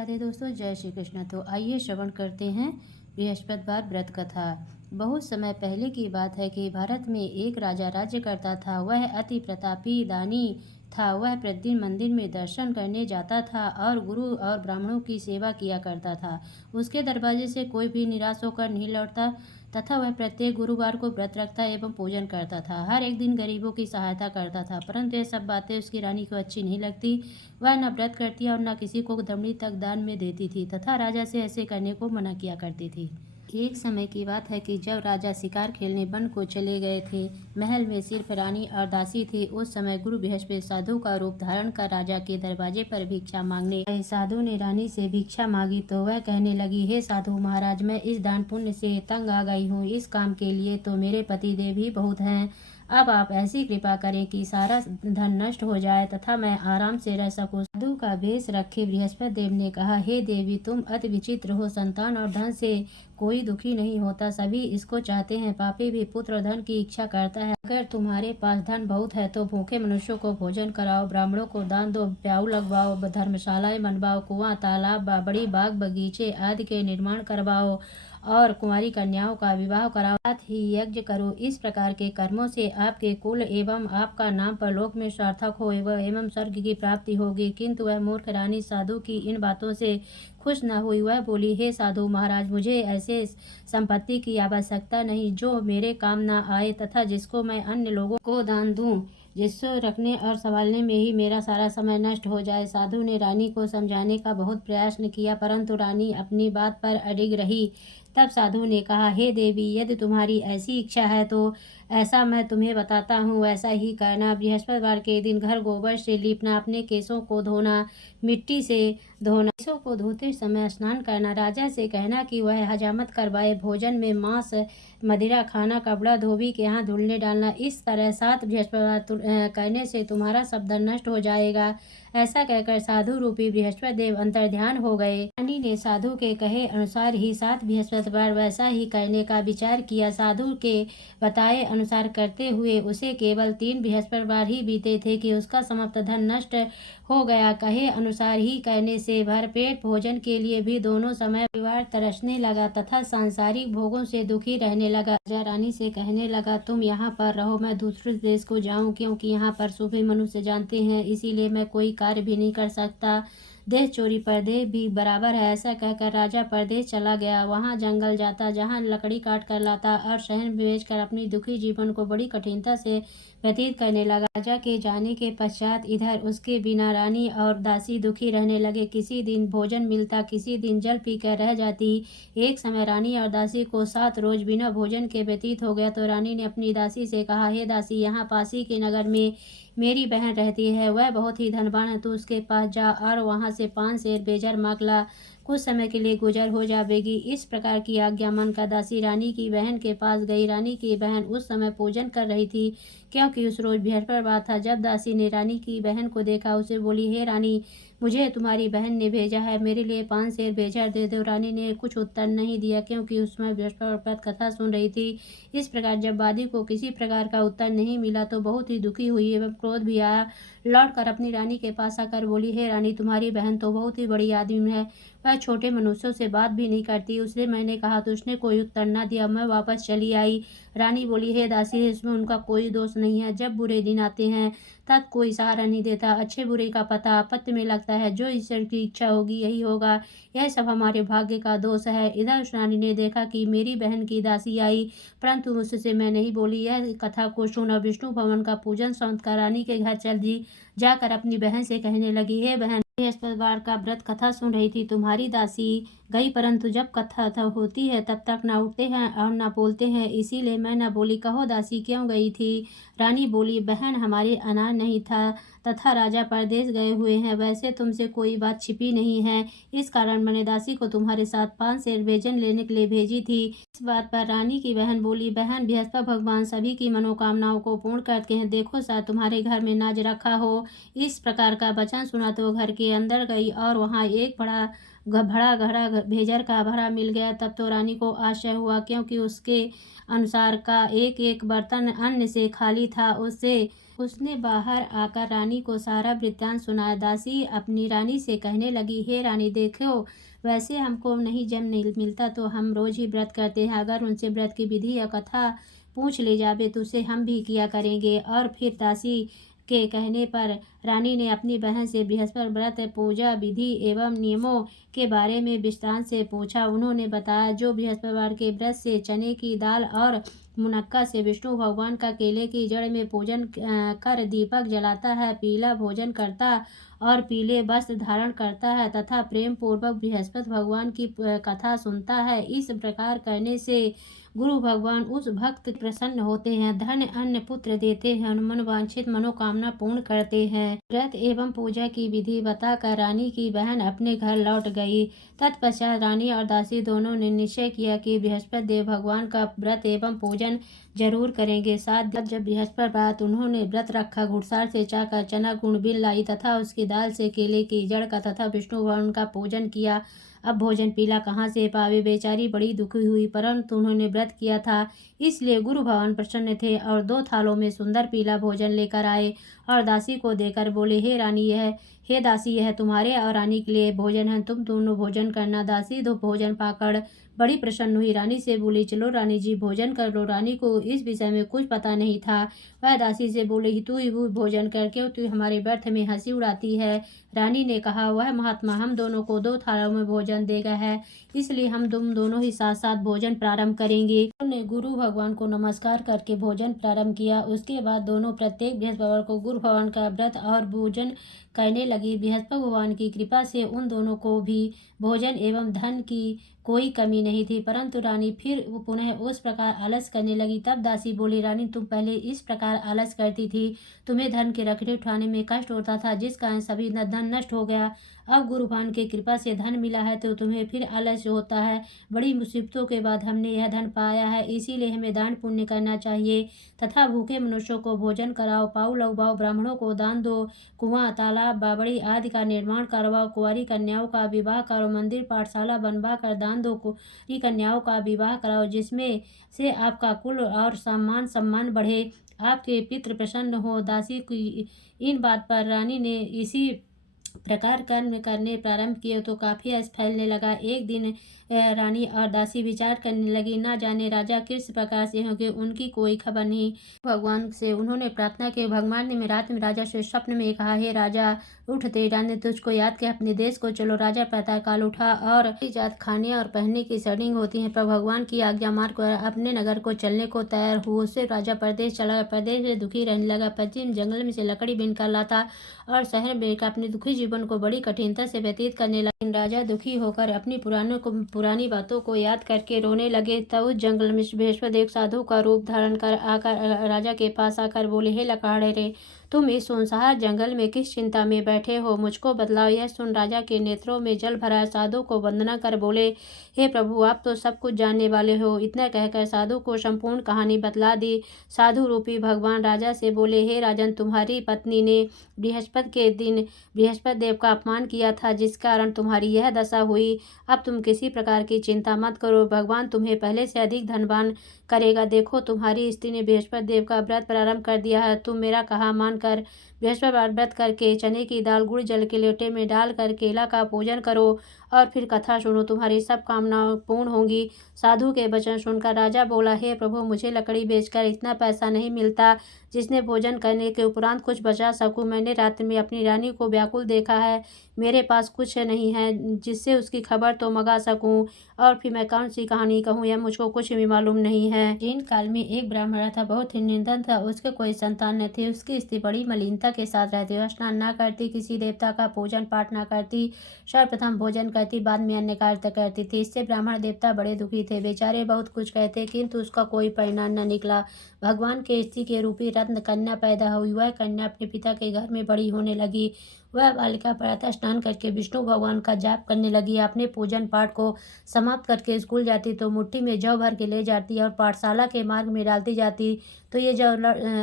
राधे दोस्तों, जय श्री कृष्ण। तो आइए श्रवण करते हैं बृहस्पतिवार व्रत कथा। बहुत समय पहले की बात है कि भारत में एक राजा राज्य करता था। वह अति प्रतापी दानी था। वह प्रतिदिन मंदिर में दर्शन करने जाता था और गुरु और ब्राह्मणों की सेवा किया करता था। उसके दरवाजे से कोई भी निराश होकर नहीं लौटता तथा वह प्रत्येक गुरुवार को व्रत रखता एवं पूजन करता था। हर एक दिन गरीबों की सहायता करता था, परंतु ये सब बातें उसकी रानी को अच्छी नहीं लगती। वह न व्रत करती और न किसी को दमड़ी तक दान में देती थी तथा राजा से ऐसे करने को मना किया करती थी। एक समय की बात है कि जब राजा शिकार खेलने वन को चले गए थे, महल में सिर्फ रानी और दासी थी। उस समय गुरु बृहस्पति साधु का रूप धारण कर राजा के दरवाजे पर भिक्षा मांगने गए। साधु ने रानी से भिक्षा मांगी तो वह कहने लगी, हे साधु महाराज, मैं इस दान पुण्य से तंग आ गई हूँ। इस काम के लिए तो मेरे पति देव ही बहुत हैं। अब आप ऐसी कृपा करें कि सारा धन नष्ट हो जाए तथा मैं आराम से रह सकूं। साधु का वेश रखे बृहस्पति देव ने कहा, हे देवी, तुम अति विचित्र हो। संतान और धन से कोई दुखी नहीं होता, सभी इसको चाहते हैं। पापी भी पुत्र और धन की इच्छा करता है। अगर तुम्हारे पास धन बहुत है तो भूखे मनुष्यों को भोजन कराओ, ब्राह्मणों को दान दो, प्याऊ लगवाओ, धर्मशालाएं बनवाओ, कुआं, तालाब, बड़ी बाग बगीचे आदि के निर्माण करवाओ और कुंवारी कन्याओं का विवाह कराओ, साथ ही यज्ञ करो। इस प्रकार के कर्मों से आपके कुल एवं आपका नाम परलोक में सार्थक हो एवं स्वर्ग की प्राप्ति होगी। किंतु वह मूर्ख रानी साधु की इन बातों से खुश न हुई। वह बोली, हे साधु महाराज, मुझे ऐसे संपत्ति की आवश्यकता नहीं जो मेरे काम न आए तथा जिसको मैं अन्य लोगों को दान दूं, जिसको रखने और संभालने में ही मेरा सारा समय नष्ट हो जाए। साधु ने रानी को समझाने का बहुत प्रयास किया, परंतु रानी अपनी बात पर अडिग रही। तब साधु ने कहा, हे देवी, यदि तुम्हारी ऐसी इच्छा है तो ऐसा मैं तुम्हें बताता हूँ, वैसा ही करना। बृहस्पतिवार के दिन घर गोबर से लीपना, अपने केसों को धोना, मिट्टी से धोना, केसों को धोते समय स्नान करना, राजा से कहना कि वह हजामत करवाए, भोजन में मांस मदिरा खाना, कपड़ा धोबी के यहाँ धुलने डालना। इस तरह 7 बृहस्पतिवार करने से तुम्हारा सब धन नष्ट हो जाएगा। ऐसा कहकर साधु रूपी बृहस्पति देव अंतर्ध्यान हो गए। रानी ने साधु के कहे अनुसार ही 7 बृहस्पतिवार वैसा ही करने का विचार किया। साधु के बताए अनुसार करते हुए उसे केवल 3 बृहस्पतिवार ही बीते थे कि उसका समस्त धन नष्ट हो गया। कहे अनुसार ही करने से भरपेट भोजन के लिए भी दोनों समय परिवार तरसने लगा तथा सांसारिक भोगों से दुखी रहने लगा। राजा रानी से कहने लगा, तुम यहाँ पर रहो, मैं दूसरे देश को जाऊं, क्योंकि यहाँ पर सूफी मनुष्य जानते हैं, इसीलिए मैं कोई कार्य भी नहीं कर सकता। देश चोरी परदेश भी बराबर है। ऐसा कहकर राजा परदेश चला गया। वहाँ जंगल जाता, जहाँ लकड़ी काट कर लाता और शहर में बेचकर अपनी दुखी जीवन को बड़ी कठिनता से व्यतीत करने लगा। राजा के जाने के पश्चात इधर उसके बिना रानी और दासी दुखी रहने लगे। किसी दिन भोजन मिलता, किसी दिन जल पीकर रह जाती। एक समय रानी और दासी को 7 रोज बिना भोजन के व्यतीत हो गया तो रानी ने अपनी दासी से कहा, हे दासी, यहाँ पासी के नगर में मेरी बहन रहती है, वह बहुत ही धनवान है। तू उसके पास जा और वहाँ से 5 सेर बेजर मांग ला, कुछ समय के लिए गुजर हो जाएगी। इस प्रकार की आज्ञा मानकर दासी रानी की बहन के पास गई। रानी की बहन उस समय पूजन कर रही थी, क्योंकि उस रोज बृहस्पतिवार था। जब दासी ने रानी की बहन को देखा, उसे बोली, हे रानी, मुझे तुम्हारी बहन ने भेजा है, मेरे लिए 5 सेर बेजर दे दो। रानी ने कुछ उत्तर नहीं दिया, क्योंकि उसमें बृहस्पतिवार कथा सुन रही थी। इस प्रकार जब वादी को किसी प्रकार का उत्तर नहीं मिला तो बहुत ही दुखी हुई एवं क्रोध भी आया। लौट कर अपनी रानी के पास आकर बोली, हे रानी, तुम्हारी बहन तो बहुत ही बड़ी आदमी है, वह छोटे मनुष्यों से बात भी नहीं करती। उससे मैंने कहा तो उसने कोई उत्तर न दिया, मैं वापस चली आई। रानी बोली, हे दासी, इसमें उनका कोई दोष नहीं है। जब बुरे दिन आते हैं तब कोई सहारा नहीं देता। अच्छे बुरे का पता आपत्ति में लगता है। जो ईश्वर की इच्छा होगी यही होगा। यह सब हमारे भाग्य का दोष है। इधर उस रानी ने देखा कि मेरी बहन की दासी आई, परंतु उससे मैं नहीं बोली। यह कथा को सुन विष्णु भवन का पूजन समाप्त कर रानी के घर चल दी। जाकर अपनी बहन से कहने लगी, हे बहन, बृहस्पतिवार का व्रत कथा सुन रही थी, तुम्हारी दासी गई, परंतु जब कथा होती है तब तक न उठते हैं और न बोलते हैं, इसीलिए मैं न बोली। कहो दासी, क्यों गई थी? रानी बोली, बहन, हमारे अनाज नहीं था तथा राजा परदेश गए हुए हैं। वैसे तुमसे कोई बात छिपी नहीं है, इस कारण मैंने दासी को तुम्हारे साथ 5 सेर बेजन लेने के लिए भेजी थी। इस बात पर रानी की बहन बोली, बहन, बृहस्पति भगवान सभी की मनोकामनाओं को पूर्ण करते हैं, देखो शायद तुम्हारे घर में नाज रखा हो। इस प्रकार का वचन सुना तो घर के अंदर गई और वहाँ एक बड़ा घड़ा भेजर का भरा मिल गया। तब तो रानी को आश्चर्य हुआ, क्योंकि उसके अनुसार का एक एक बर्तन अन्न से खाली था। उससे उसने बाहर आकर रानी को सारा वृत्तांत सुनाया। दासी अपनी रानी से कहने लगी, हे रानी, देखो, वैसे हमको नहीं जम नहीं मिलता तो हम रोज ही व्रत करते हैं। अगर उनसे व्रत की विधि या कथा पूछ ले जावे तो उसे हम भी किया करेंगे। और फिर दासी के कहने पर रानी ने अपनी बहन से बृहस्पति व्रत पूजा विधि एवं नियमों के बारे में विस्तार से पूछा। उन्होंने बताया, जो बृहस्पतिवार के व्रत से चने की दाल और मुनक्का से विष्णु भगवान का केले की जड़ में पूजन कर दीपक जलाता है, पीला भोजन करता और पीले वस्त्र धारण करता है तथा प्रेम पूर्वक बृहस्पति भगवान की कथा सुनता है, इस प्रकार करने से गुरु भगवान उस भक्त प्रसन्न होते हैं, धन अन्न पुत्र देते हैं, मनोवांछित मनोकामना पूर्ण करते हैं। व्रत एवं पूजा की विधि बताकर रानी की बहन अपने घर लौट गई। तत्पश्चात रानी और दासी दोनों ने निश्चय किया कि बृहस्पति देव भगवान का व्रत एवं पूजन जरूर करेंगे। साथ जब बृहस्पतिवार उन्होंने व्रत रखा, घुड़सार से चाकर चना गुण बिल लाई तथा उसकी दाल से केले की जड़ का तथा विष्णु भगवान का पूजन किया। अब भोजन पीला कहाँ से पावे, बेचारी बड़ी दुखी हुई, परंतु उन्होंने व्रत किया था इसलिए गुरु भगवान प्रसन्न थे और 2 थालों में सुंदर पीला भोजन लेकर आए और दासी को देकर बोले, हे दासी, यह तुम्हारे और रानी के लिए भोजन है, तुम दोनों भोजन करना। दासी दो भोजन पाकर बड़ी प्रसन्न हुई, रानी से बोली, चलो रानी जी भोजन कर लो। रानी को इस विषय में कुछ पता नहीं था। वह दासी से बोली, तू ही भोजन करके तू हमारे व्यर्थ में हंसी उड़ाती है। रानी ने कहा, वह महात्मा हम दोनों को 2 थालों में भोजन देगा है, इसलिए हम तुम दोनों ही साथ साथ भोजन प्रारंभ करेंगे। उन्होंने गुरु भगवान को नमस्कार करके भोजन प्रारंभ किया। उसके बाद दोनों प्रत्येक बृहस्पतिवार को गुरु भगवान का व्रत और भोजन करने लगी। बृहस्पति भगवान की कृपा से उन दोनों को भी भोजन एवं धन की कोई कमी नहीं थी, परंतु रानी फिर पुनः उस प्रकार आलस करने लगी। तब दासी बोली, रानी, तुम पहले इस प्रकार आलस करती थी, तुम्हें धन के रखड़े उठाने में कष्ट होता था, जिस कारण सभी धन नष्ट हो गया। अब गुरु भगवान की कृपा से धन मिला है तो तुम्हें फिर आलस होता है। बड़ी मुसीबतों के बाद हमने यह धन पाया है, इसीलिए हमें दान पुण्य करना चाहिए तथा भूखे मनुष्यों को भोजन कराओ, पाऊ लगवाओ, ब्राह्मणों को दान दो, कुआं तालाब बावड़ी आदि का निर्माण करवाओ, कुंवारी कन्याओं का विवाह करो, मंदिर पाठशाला बनवा कर दान दो, कुंवारी कन्याओं का विवाह कराओ, जिसमें से आपका कुल और सम्मान बढ़े, आपके पितृ प्रसन्न हो। दासी की इन बात पर रानी ने इसी प्रकार कर्म करने प्रारंभ किए तो काफी यश फैलने लगा। एक दिन रानी और दासी विचार करने लगी, ना जाने राजा किस प्रकार से होंगे, उनकी कोई खबर नहीं। भगवान से उन्होंने प्रार्थना की। भगवान ने रात में राजा से स्वप्न में कहा, हे राजा, उठ, तेरा ने तुझको याद के अपने देश को चलो। राजा प्रातः काल उठा और जात खाने और पहनने की सड़िंग होती है, पर भगवान की आज्ञा मार कर अपने नगर को चलने को तैयार हुआ। उससे राजा प्रदेश चला, प्रदेश में दुखी रहने लगा। पश्चिम जंगल में से लकड़ी बीनकर लाता और शहर में अपने दुखी जीवन को बड़ी कठिनता से व्यतीत करने लगे। राजा दुखी होकर अपनी पुरानी बातों को याद करके रोने लगे। तब उस जंगल में बृहस्पति एक साधु का रूप धारण कर आकर राजा के पास आकर बोले, हे लकाड़े रे, तुम इस सुनसान जंगल में किस चिंता में बैठे हो, मुझको बतलाओ। यह सुन राजा के नेत्रों में जल भरा। साधु को वंदना कर बोले, हे प्रभु, आप तो सब कुछ जानने वाले हो। इतना कहकर साधु को संपूर्ण कहानी बतला दी। साधु रूपी भगवान राजा से बोले, हे राजन, तुम्हारी पत्नी ने बृहस्पति के दिन बृहस्पति देव का अपमान किया था, जिस कारण तुम्हारी यह दशा हुई। अब तुम किसी प्रकार की चिंता मत करो, भगवान तुम्हें पहले से अधिक धनवान करेगा। देखो, तुम्हारी स्त्री ने बृहस्पति देव का व्रत प्रारंभ कर दिया है। तुम मेरा कहा मानकर बृहस्पतिवार व्रत करके चने की दाल गुड़ जल के लोटे में डालकर केला का पूजन करो और फिर कथा सुनो, तुम्हारी सब कामनाएं पूर्ण होंगी। साधु के वचन सुनकर राजा बोला, हे प्रभु, मुझे लकड़ी बेचकर इतना पैसा नहीं मिलता जिसने भोजन करने के उपरांत कुछ बचा सकूं। मैंने रात में अपनी रानी को व्याकुल देखा है, मेरे पास कुछ नहीं है जिससे उसकी खबर तो मंगा सकूं, और फिर मैं कौन सी कहानी कहूँ, यह मुझको कुछ भी मालूम नहीं है। जीन काल में एक ब्राह्मण था, बहुत ही निर्धन था, उसके कोई संतान न थी। उसकी स्त्री बड़ी मलिनता के साथ रहती, स्नान न करती, किसी देवता का पूजन पाठ न करती, सर्वप्रथम भोजन करती, बाद में अन्य कार्य करती थी। इससे ब्राह्मण देवता बड़े दुखी थे, बेचारे बहुत कुछ कहते किंतु उसका कोई परिणाम न निकला। भगवान के स्त्री के रूपी रत्न कन्या पैदा हुई। वह कन्या अपने पिता के घर में बड़ी होने लगी। वह बालिका प्रातः स्नान करके विष्णु भगवान का जाप करने लगी। अपने पूजन पाठ को समाप्त करके स्कूल जाती तो मुट्ठी में जौ भर के ले जाती और पाठशाला के मार्ग में डालती जाती तो ये जौ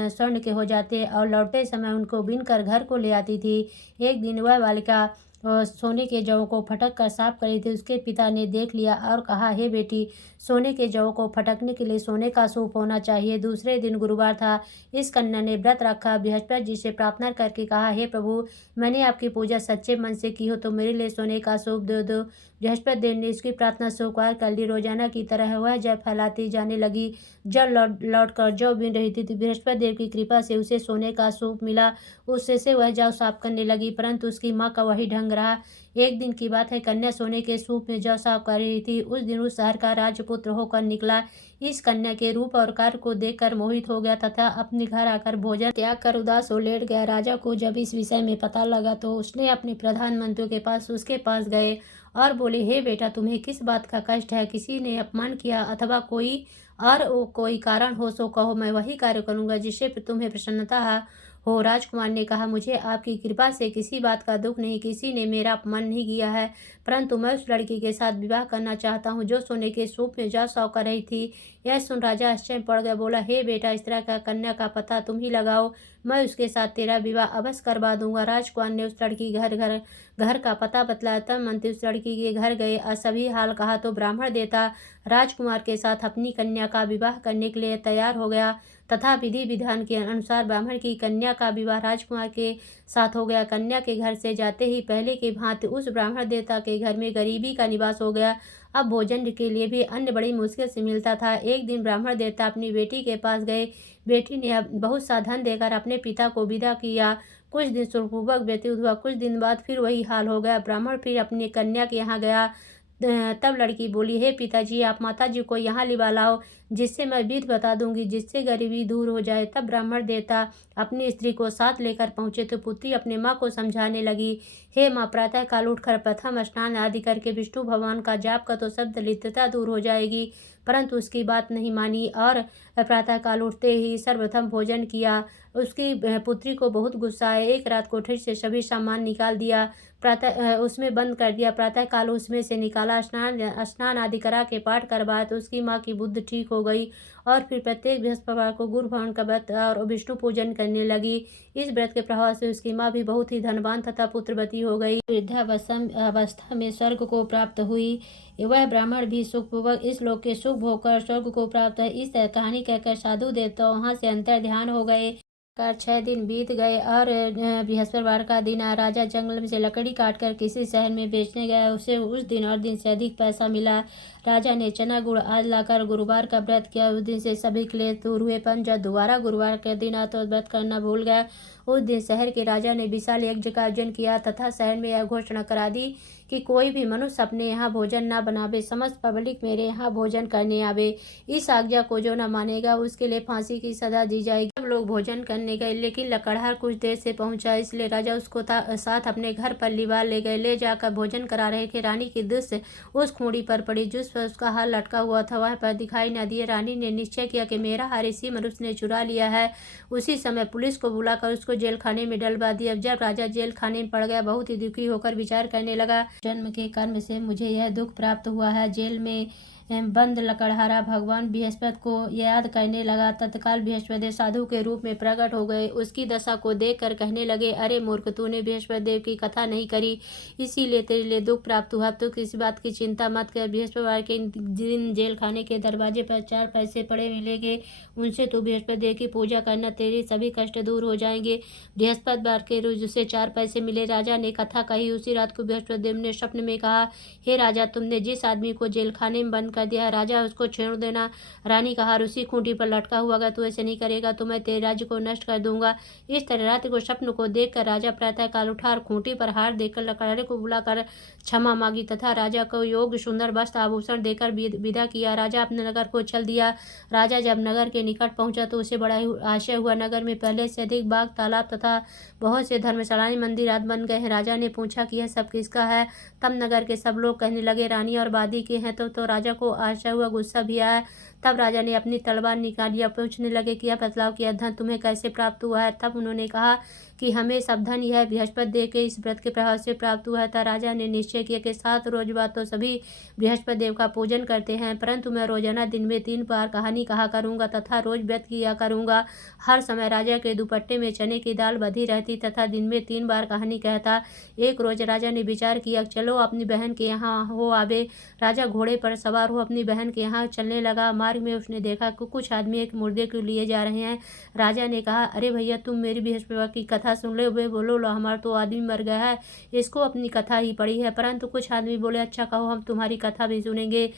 स्वर्ण के हो जाते और लौटते समय उनको बीन कर घर को ले आती थी। एक दिन वह बालिका सोने के जौ को फटक कर साफ कर रही थी। उसके पिता ने देख लिया और कहा, हे बेटी, सोने के जौ को फटकने के लिए सोने का सूप होना चाहिए। दूसरे दिन गुरुवार था। इस कन्या ने व्रत रखा, बृहस्पति जी से प्रार्थना करके कहा, हे प्रभु, मैंने आपकी पूजा सच्चे मन से की हो तो मेरे लिए सोने का सूप दे दो। बृहस्पति देव ने इसकी प्रार्थना स्वीकार कर ली। रोजाना की तरह वह जल फैलाती जाने लगी। जल लौट कर जौ बीन रही थी। बृहस्पति देव की कृपा से उसे सोने का सूप मिला। उससे से वह जौ साफ करने लगी, परंतु उसकी माँ का वही ढंग रहा। एक दिन की बात है, कन्या सोने के सूप में जौ साफ कर रही थी। उस दिन उस शहर का राजपुत्र होकर निकला। इस कन्या के रूप और कार्य को देखकर मोहित हो गया तथा अपने घर आकर भोजन त्याग कर उदास हो लेट गया। राजा को जब इस विषय में पता लगा तो उसने अपने प्रधानमंत्री के पास उसके पास गए और बोले, हे बेटा, तुम्हें किस बात का कष्ट है? किसी ने अपमान किया अथवा कोई कारण हो सो कहो, मैं वही कार्य करूंगा जिससे तुम्हें प्रसन्नता हो। राजकुमार ने कहा, मुझे आपकी कृपा से किसी बात का दुख नहीं, किसी ने मेरा अपमान नहीं किया है, परंतु मैं उस लड़की के साथ विवाह करना चाहता हूँ जो सोने के सूप में जौ साफ कर रही थी। यह सुन राजा आश्चर्य पड़ गया। बोला, हे बेटा, इस तरह का कन्या का पता तुम ही लगाओ, मैं उसके साथ तेरा विवाह अवश्य करवा दूंगा। राजकुमार ने उस लड़की घर का पता बतलाया। तब मंत्री उस लड़की के घर गए और सभी हाल कहा तो ब्राह्मण देवता राजकुमार के साथ अपनी कन्या का विवाह करने के लिए तैयार हो गया तथा विधि विधान के अनुसार ब्राह्मण की कन्या का विवाह राजकुमार के साथ हो गया। कन्या के घर से जाते ही पहले की भांति उस ब्राह्मण देवता के घर में गरीबी का निवास हो गया। अब भोजन के लिए भी अन्न बड़ी मुश्किल से मिलता था। एक दिन ब्राह्मण देवता अपनी बेटी के पास गए। बेटी ने बहुत सा धन देकर अपने पिता को विदा किया। कुछ दिन सुखपूर्वक व्यतीत हुआ। कुछ दिन बाद फिर वही हाल हो गया। ब्राह्मण फिर अपनी कन्या के यहाँ गया। तब लड़की बोली, हे पिताजी, आप माताजी को यहाँ लिवा लाओ, जिससे मैं विधि बता दूंगी, जिससे गरीबी दूर हो जाए। तब ब्राह्मण देवता अपनी स्त्री को साथ लेकर पहुंचे तो पुत्री अपने माँ को समझाने लगी, हे माँ, प्रातः काल उठकर प्रथम स्नान आदि करके विष्णु भगवान का जाप कर तो सब दरिद्रता दूर हो जाएगी। परंतु उसकी बात नहीं मानी और प्रातः काल उठते ही सर्वप्रथम भोजन किया। उसकी पुत्री को बहुत गुस्सा आया। एक रात कोठरी से सभी सामान निकाल दिया, प्रातः उसमें बंद कर दिया। प्रातः काल उसमें से निकाला, स्नान आदि करा के पाठ करवाया तो उसकी माँ की बुद्धि ठीक हो गई और फिर प्रत्येक बृहस्पतिवार को गुरु भवन का व्रत और विष्णु पूजन करने लगी। इस व्रत के प्रभाव से उसकी माँ भी बहुत ही धनवान तथा पुत्रवती हो गई। वृद्धावस्था में स्वर्ग को प्राप्त हुई। वह ब्राह्मण भी सुखपूर्वक इस लोक के सुख भोग कर स्वर्ग को प्राप्त है। इस कहानी कहकर साधु देवता वहां से अंतर ध्यान हो गए। 6 दिन बीत गए और बृहस्पतिवार का दिन आया। राजा जंगल में से लकड़ी काटकर किसी शहर में बेचने गया। उसे उस दिन और दिन से अधिक पैसा मिला। राजा ने चना गुड़ आदि लाकर गुरुवार का व्रत किया। उस दिन से सभी क्लेश दूर हुए, पर जब दोबारा गुरुवार का दिन आया तो व्रत करना भूल गया। उस दिन शहर के राजा ने विशाल यज्ञ का आयोजन किया तथा शहर में यह घोषणा करा दी कि कोई भी मनुष्य अपने यहाँ भोजन न बनावे, समस्त पब्लिक मेरे यहाँ भोजन करने आवे। इस आज्ञा को जो न मानेगा उसके लिए फांसी की सजा दी जाएगी। सब लोग भोजन करने गए, लेकिन लकड़हार कुछ देर से पहुंचा, इसलिए राजा उसको साथ अपने घर पर लिवा ले गए। ले जाकर भोजन करा रहे थे। रानी की दृष्टि उस खूंटी पर पड़ी जिस पर उसका हार लटका हुआ था। वह पर दिखाई न दिए। रानी ने निश्चय किया कि मेरा हार इसी मनुष्य ने चुरा लिया है। उसी समय पुलिस को बुलाकर उसको जेल खाने में डलवा दिया। जब राजा जेल खाने में पड़ गया, बहुत ही दुखी होकर विचार करने लगा, जन्म के कर्म से मुझे यह दुख प्राप्त हुआ है। जेल में बंद लकड़हारा भगवान बृहस्पति को याद करने लगा। तत्काल बृहस्पति साधु के रूप में प्रकट हो गए। उसकी दशा को देखकर कहने लगे, अरे मूर्ख, तूने बृहस्पति देव की कथा नहीं करी, इसीलिए तेरे लिए दुख प्राप्त हुआ। तो किसी बात की चिंता मत कर। बृहस्पतिवार के दिन जेल खाने के दरवाजे पर 4 पैसे पड़े मिलेंगे, उनसे तू बृहस्पति देव की पूजा करना, तेरे सभी कष्ट दूर हो जाएंगे। बृहस्पतिवार के रोज उसे 4 पैसे मिले। राजा ने कथा कही। उसी रात को बृहस्पति देव ने स्वप्न में कहा, हे राजा, तुमने जिस आदमी को जेल खाने में बंद कर दिया है, राजा उसको छोड़ देना। रानी का हार उसी खूंटी पर लटका हुआ, अगर तू ऐसे नहीं करेगा तो मैं तेरे राज्य को नष्ट कर दूंगा। इस तरह रात्रि को स्वप्न को देखकर राजा प्रातः काल उठा और खूंटी पर हार देकर लकड़हारे को बुलाकर क्षमा मांगी तथा राजा को योग्य सुंदर वस्त्र आभूषण देकर विदा किया। राजा अपने नगर को चल दिया। राजा जब नगर के निकट पहुंचा तो उसे बड़ा आश्चर्य हुआ। नगर में पहले से अधिक बाग, तालाब तथा बहुत से धर्मशालाएं, मंदिर आदि बन गए हैं। राजा ने पूछा कि यह सब किसका है? तब नगर के सब लोग कहने लगे, रानी और वादी के हैं। तो राजा को आश्चर्य हुआ, गुस्सा भी आया। तब राजा ने अपनी तलवार निकाली और पूछने लगे कि अब बतलाओ कि यह धन तुम्हें कैसे प्राप्त हुआ है। तब उन्होंने कहा कि हमें सब धन यह बृहस्पति देव के इस व्रत के प्रभाव से प्राप्त हुआ था। राजा ने निश्चय किया कि 7 रोज बाद तो सभी बृहस्पति देव का पूजन करते हैं, परंतु मैं रोजाना दिन में 3 बार कहानी कहा करूंगा तथा रोज व्रत किया करूंगा। हर समय राजा के दुपट्टे में चने की दाल बधी रहती तथा दिन में 3 बार कहानी कहता। एक रोज राजा ने विचार किया, चलो अपनी बहन के यहाँ हो आवे। राजा घोड़े पर सवार हो अपनी बहन के यहाँ चलने लगा। मार्ग में उसने देखा कि कुछ आदमी एक मुर्दे को लिए जा रहे हैं। राजा ने कहा, अरे भैया, तुम मेरी बृहस्पति की कथा सुन ले। वे बोलो, लो हमारा तो आदमी मर गया है, इसको अपनी कथा ही पड़ी है। परंतु कुछ आदमी बोले, अच्छा कहो, हम तुम्हारी कथा भी सुनेंगे।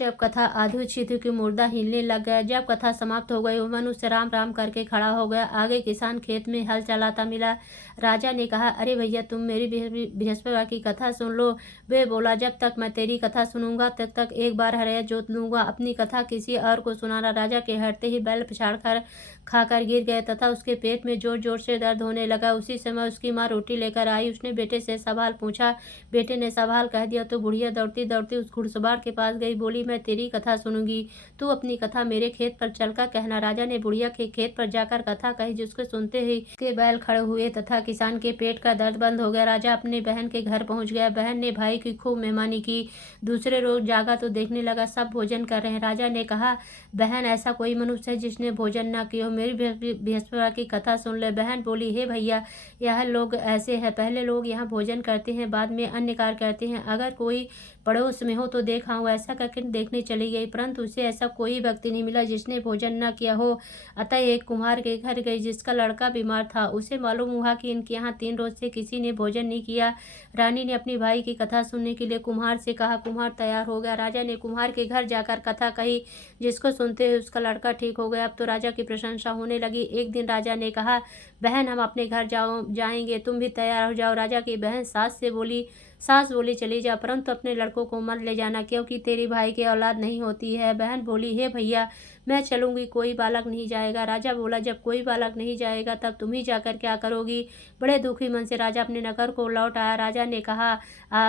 जब कथा आधी हुई थी कि मुर्दा हिलने लग गया। जब कथा समाप्त हो गई, वो मनुष्य राम राम करके खड़ा हो गया। आगे किसान खेत में हल चलाता मिला। राजा ने कहा, अरे भैया, तुम मेरी बृहस्पति की कथा सुन लो। वे बोला, जब तक मैं तेरी कथा सुनूंगा तब तक एक बार हरया जोत लूंगा। अपनी कथा किसी और को सुनाना। राजा के हटते ही बैल पछाड़ कर खाकर गिर गए तथा उसके पेट में जोर जोर से दर्द होने लगा। उसी समय उसकी माँ रोटी लेकर आई। उसने बेटे से सवाल पूछा। बेटे ने सवाल कह दिया तो बुढ़िया दौड़ती दौड़ती उस घुड़सवार के पास गई। बोली, मैं तेरी कथा सुनूंगी, तू अपनी कथा मेरे खेत पर चलकर कहना। राजा ने बुढ़िया के खेत पर जाकर कथा कही, जिसको सुनते ही के बैल खड़े हुए तथा किसान के पेट का दर्द बंद हो गया। राजा अपनी बहन के घर पहुंच गया। बहन ने भाई की खूब मेहमानी की। दूसरे रोज जागा तो देखने लगा सब भोजन कर रहे हैं। राजा ने कहा, बहन, ऐसा कोई मनुष्य है जिसने भोजन न किया हो, मेरी बृहस्पति की कथा सुन ले। बहन बोली, हे भैया, यह लोग ऐसे हैं, पहले लोग यहाँ भोजन करते हैं, बाद में अन्य कार्य करते हैं। अगर कोई पड़ोस में हो तो देखा हूँ। ऐसा करके देखने चली गई, परंतु उसे ऐसा कोई व्यक्ति नहीं मिला जिसने भोजन न किया हो। अतः एक कुम्हार के घर गई जिसका लड़का बीमार था। उसे मालूम हुआ कि इनके यहाँ 3 रोज से किसी ने भोजन नहीं किया। रानी ने अपनी भाई की कथा सुनने के लिए कुम्हार से कहा। कुम्हार तैयार हो गया। राजा ने कुम्हार के घर जाकर कथा कही, जिसको सुनते हुए उसका लड़का ठीक हो गया। अब तो राजा की प्रशंसा होने लगी। एक दिन राजा ने कहा, बहन, हम अपने घर जाएंगे, तुम भी तैयार हो जाओ। राजा की बहन सास बोली, चली जा, परंतु अपने लड़कों को मत ले जाना, क्योंकि तेरी भाई की औलाद नहीं होती है। बहन बोली, हे भैया, मैं चलूंगी, कोई बालक नहीं जाएगा। राजा बोला, जब कोई बालक नहीं जाएगा तब तुम ही जाकर क्या करोगी। बड़े दुखी मन से राजा अपने नगर को लौट आया। राजा ने कहा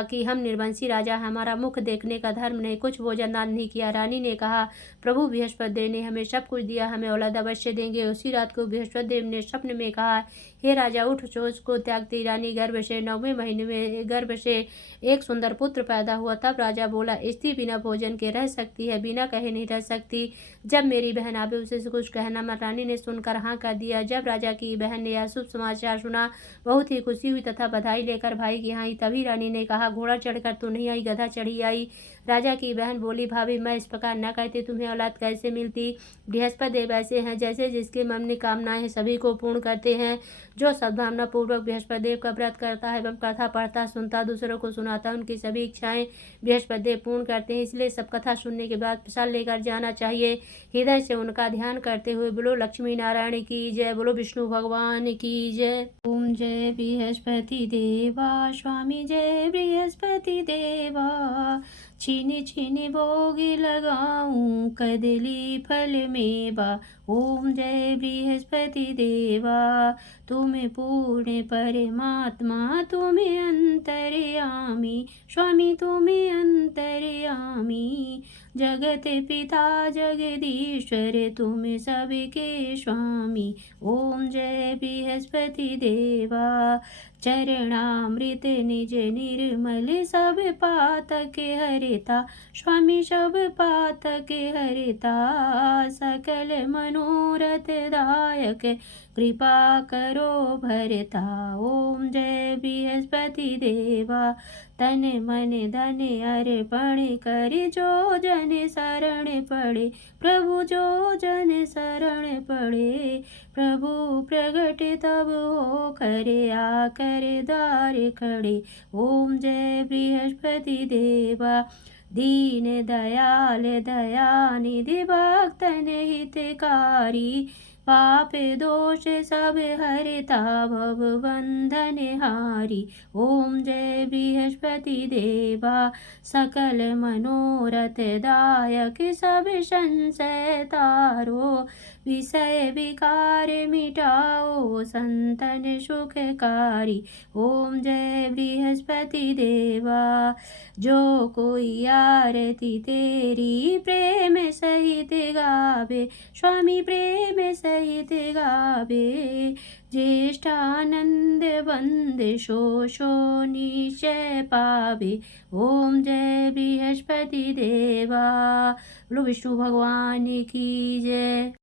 कि हम निर्वंशी राजा, हमारा मुख देखने का धर्म नहीं, कुछ भोजन दान नहीं किया। रानी ने कहा, प्रभु बृहस्पति देव ने हमें सब कुछ दिया, हमें औलाद अवश्य देंगे। उसी रात को बृहस्पति देव ने स्वप्न में कहा, हे राजा, उठ, सोच को त्यागती रानी गर्भ से 9वें महीने में गर्भ से एक सुंदर पुत्र पैदा हुआ। तब राजा बोला, स्त्री बिना भोजन के रह सकती है, बिना कहे नहीं रह सकती। जब मेरी बहन आवे उसे कुछ कहना मत। रानी ने सुनकर हाँ कर दिया। जब राजा की बहन ने यह शुभ समाचार सुना, बहुत ही खुशी हुई तथा बधाई लेकर भाई की यहाँ आई। तभी रानी ने कहा, घोड़ा चढ़कर तो नहीं आई, गधा चढ़ी आई। राजा की बहन बोली, भाभी, मैं इस प्रकार न कहती, तुम्हें औलाद कैसे मिलती। बृहस्पति देव ऐसे हैं, जैसे जिसके मन में कामनाएं हैं सभी को पूर्ण करते हैं। जो सद्भावना पूर्वक बृहस्पति देव का व्रत करता है एवं कथा पढ़ता, सुनता, दूसरों को सुनाता, उनकी सभी इच्छाएं बृहस्पति देव पूर्ण करते हैं। इसलिए सब कथा सुनने के बाद प्रसाद लेकर जाना चाहिए। हृदय से उनका ध्यान करते हुए बोलो लक्ष्मी नारायण की जय, बोलो विष्णु भगवान की जय। ओम जय बृहस्पति देवा, स्वामी जय बृहस्पति देवा। छीनी छीनी भोग लगाऊं, कदली फल मेवा। ओम जय बृहस्पति देवा, तुम्हें पूर्ण परमात्मा, तुम्हें अंतर्यामी, स्वामी तुम्हें अंतर्यामी। जगत पिता जगदीश्वर, तुम सबके स्वामी। ओम जय बृहस्पति देवा। चरणामृत निज निर्मल, सब पातक हरिता, स्वामी सब पातक हरिता। सकल मनोरथ दायक, कृपा करो भरता। ओम जय बृहस्पति देवा। तन मन धन अर्पण कर, जो जन शरण पड़े, प्रभु जो जन शरण पड़े। प्रभु प्रगट तब हो करे, आकर द्वार खड़े। ओम जय बृहस्पति देवा। दीन दयाल दयानिधि, भक्तन हितकारी, पापे दोष सब हरिता भव बंधन हारी। ओम जय बृहस्पति देवा सकल मनोरथ दायक सब संशय तारो। विषय विकार मिटाओ संतन सुखकारी। ओम जय बृहस्पति देवा जो कोई आरती तेरी प्रेम सहित गावे। स्वामी प्रेम सहित गावे। ज्येष्ठानंद बंद शो शो निश्चय पावे। ओम जय बृहस्पति देवा। बोलो विष्णु भगवान की जय।